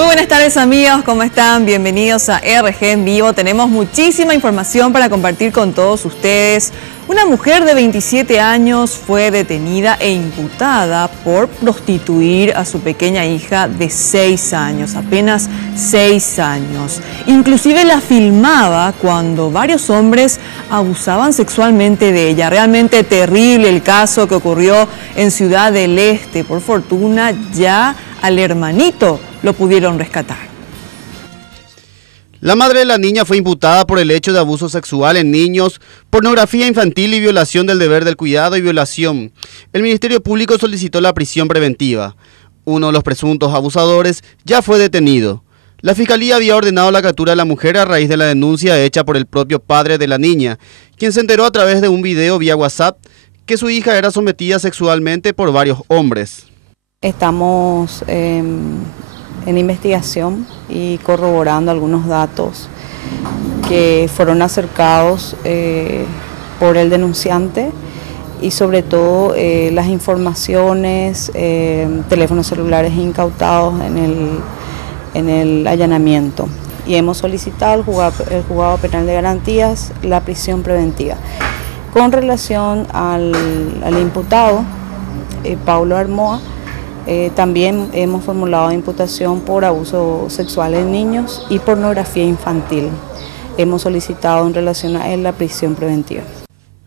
Muy buenas tardes amigos, ¿cómo están? Bienvenidos a RG en Vivo. Tenemos muchísima información para compartir con todos ustedes. Una mujer de 27 años fue detenida e imputada por prostituir a su pequeña hija de 6 años, apenas 6 años. Inclusive la filmaba cuando varios hombres abusaban sexualmente de ella. Realmente terrible el caso que ocurrió en Ciudad del Este. Por fortuna ya al hermanito lo pudieron rescatar. La madre de la niña fue imputada por el hecho de abuso sexual en niños, pornografía infantil y violación del deber del cuidado y violación. El Ministerio Público solicitó la prisión preventiva. Uno de los presuntos abusadores ya fue detenido. La Fiscalía había ordenado la captura de la mujer a raíz de la denuncia hecha por el propio padre de la niña, quien se enteró a través de un video vía WhatsApp que su hija era sometida sexualmente por varios hombres. Estamos en investigación y corroborando algunos datos que fueron acercados por el denunciante y sobre todo las informaciones, teléfonos celulares incautados en el allanamiento. Y hemos solicitado al juzgado penal de garantías la prisión preventiva. Con relación al imputado, Paulo Armoa, también hemos formulado imputación por abuso sexual en niños y pornografía infantil. Hemos solicitado en relación a él la prisión preventiva.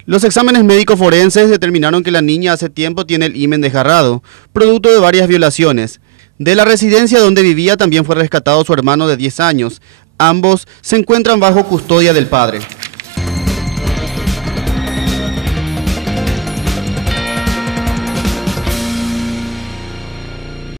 Los exámenes médicos forenses determinaron que la niña hace tiempo tiene el himen desgarrado, producto de varias violaciones. De la residencia donde vivía también fue rescatado su hermano de 10 años. Ambos se encuentran bajo custodia del padre.